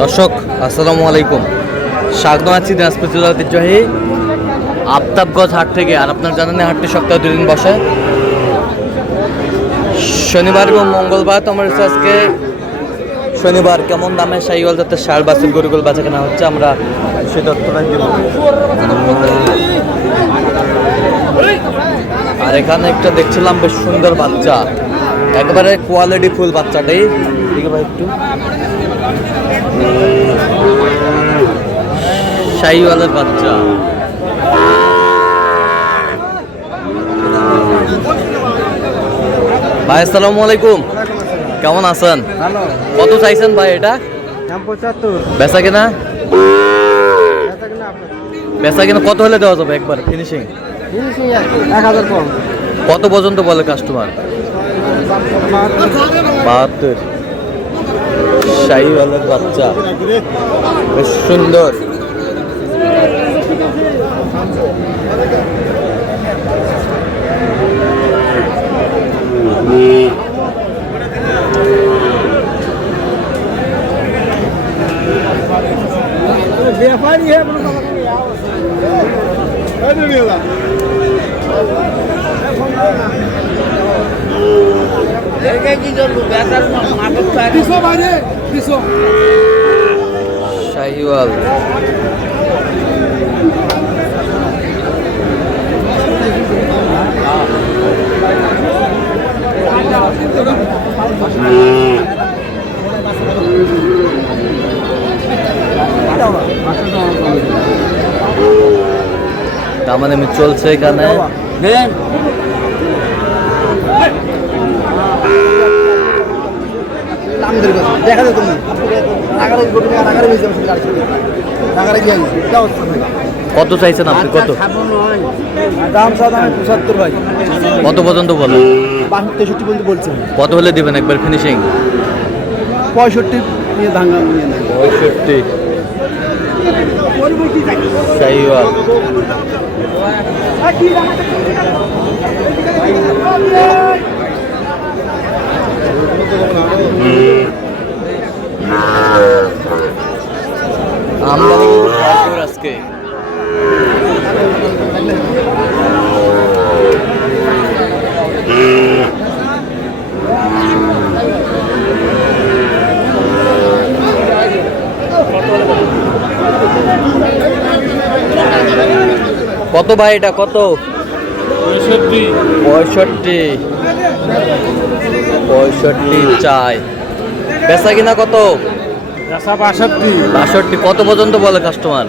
দর্শক আসসালামু আলাইকুম, স্বাগত আছি দিনাজপুর জেলার ঐতিহ্যবাহী আফতাবগঞ্জ হাট থেকে। আর আপনার জানেন হাটটি সপ্তাহে 2 দিন বসে, শনিবার এবং মঙ্গলবার। তো আমার আজকে শনিবার কেমন দামে শাহিওয়াল জাতের ষাঁড় বাছুর গরুগুলো বেচা কেনা হচ্ছে আমরা সে তথ্যটা দিব। আর এখানে একটা দেখছিলাম বেশ সুন্দর বাচ্চা, একেবারে কোয়ালিটি ফুল বাচ্চাটাই। দেখে ভাই একটু শাহিওয়ালের বাচ্চা। ভাই আসসালামু আলাইকুম, কেমন আছেন? কত চাইছেন ভাই এটা? 75। বেচা কেনা বেচা কেনা কত হলে দেওয়া যাবে একবার ফিনিশিং? 1000 কম। কত পর্যন্ত বলে কাস্টমার? 72। শাহিওয়ালের বাচ্চা বেশ সুন্দর। শাহিওয়াল তার মানে আমি চলছে এখানে। দেখা যায় তুমি কত চাইছেন আপনি? কত দাম? 75 ভাই। কত পর্যন্ত বলেন? 63 পর্যন্ত বলছেন। কত হলে দিবেন একবার ফিনিশিং? 65 নিয়ে ধাঙ্গা নিয়ে নেন। 65। শাহিওয়াল আমদানি ভরপুর আজকে। কত ভাই এটা? কত? 65 চাই। বেচা কিনা কত? 62। কত পর্যন্ত বলে কাস্টমার?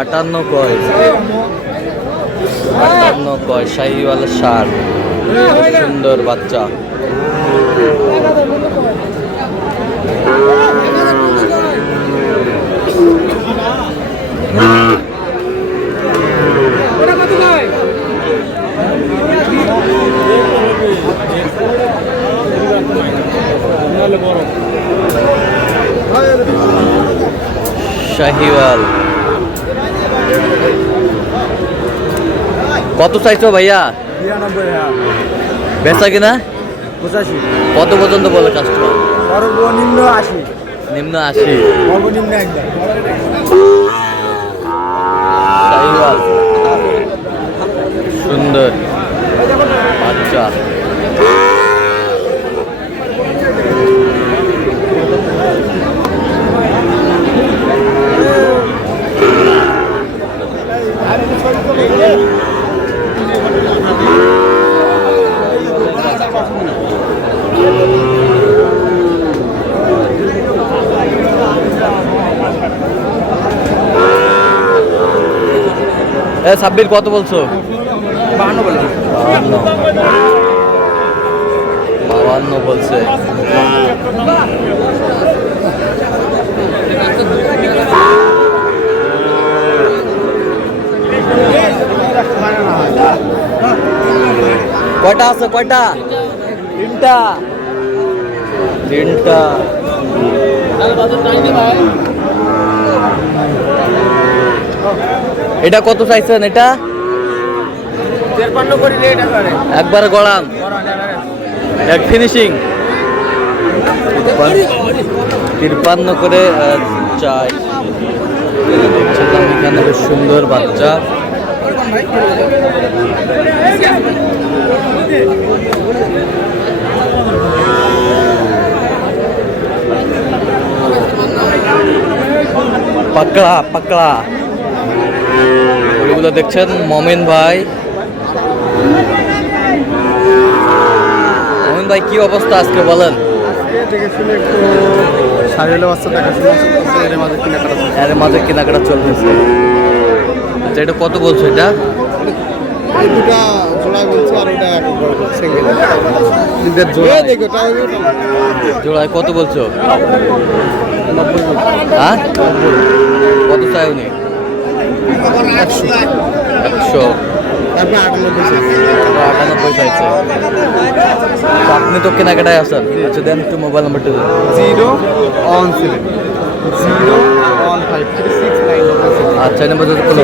58 কয়। শাহিওয়ালের ষাঁড়, সুন্দর বাচ্চা। শাহিওয়াল কত চাইছো ভাইয়া? 92। বেচা কিনা 85। কত পর্যন্ত বলে কাস্টমার? সর্বনিম্ন 80। নিম্ন 80। সর্বনিম্ন একদম। শাহিওয়াল সুন্দর বাচ্চা। সাব্বির কত বলছো? 52 বলে। 52 বলছে। কয়টা আছে? কয়টা? 3টা। এটা কত চাইছেন? এটা 53 করে রেট একবারে গড়ান এক ফিনিশিং 53 করে চাই। দেখছিলাম এখানে বেশ সুন্দর বাচ্চা। পাকড়া পাকড়া ওইগুলো দেখছেন মমিন ভাই। মমিন ভাই কি অবস্থা আজকে বলেন? এর মাঝে কেনাকাটা চলতেছে। আচ্ছা, এটা কত বলছো? এটা জোড়ায় কত বলছো? হ্যাঁ, কত চাই উনি? 100 98 চাইছে। আপনি তো কেনাকাটায় আসেন। আচ্ছা দেন একটু মোবাইল নাম্বারটা দেন। 017015369। আচ্ছা, এই নাম্বার যদি কোনো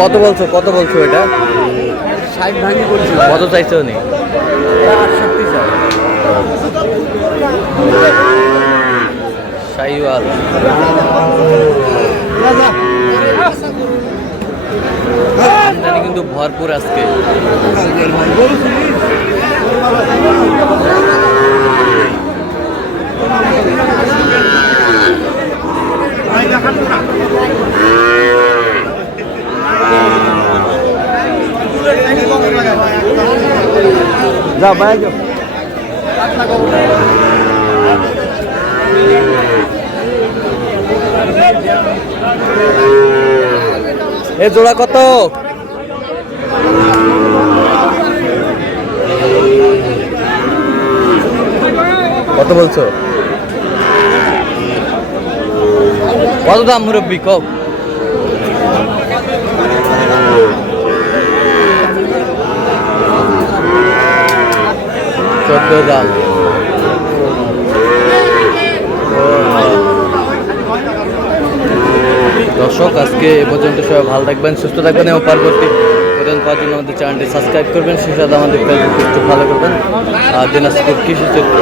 কত বলছো? কত বলছো এটা? 60 ভাঙি বলছি। কত চাইছো উনি? 68 চাই। শাইওয়াল আমদানি কিন্তু ভরপুর আজকে। যাও ভাই যাও। এ জোড়া কত? কত বলছো? কত দাম মুরব্বী কও? চোদ্দ দাম। দর্শক আজকে এ পর্যন্ত সবাই ভালো থাকবেন, সুস্থ থাকবেন এবং পরবর্তী প্রতিদিন পাওয়ার জন্য আমাদের চ্যানেলটি সাবস্ক্রাইব করবেন। সেই সাথে আমাদের ফেসবুক পেজটি ফলো করবেন। দিনাজপুর কৃষি চিত্র।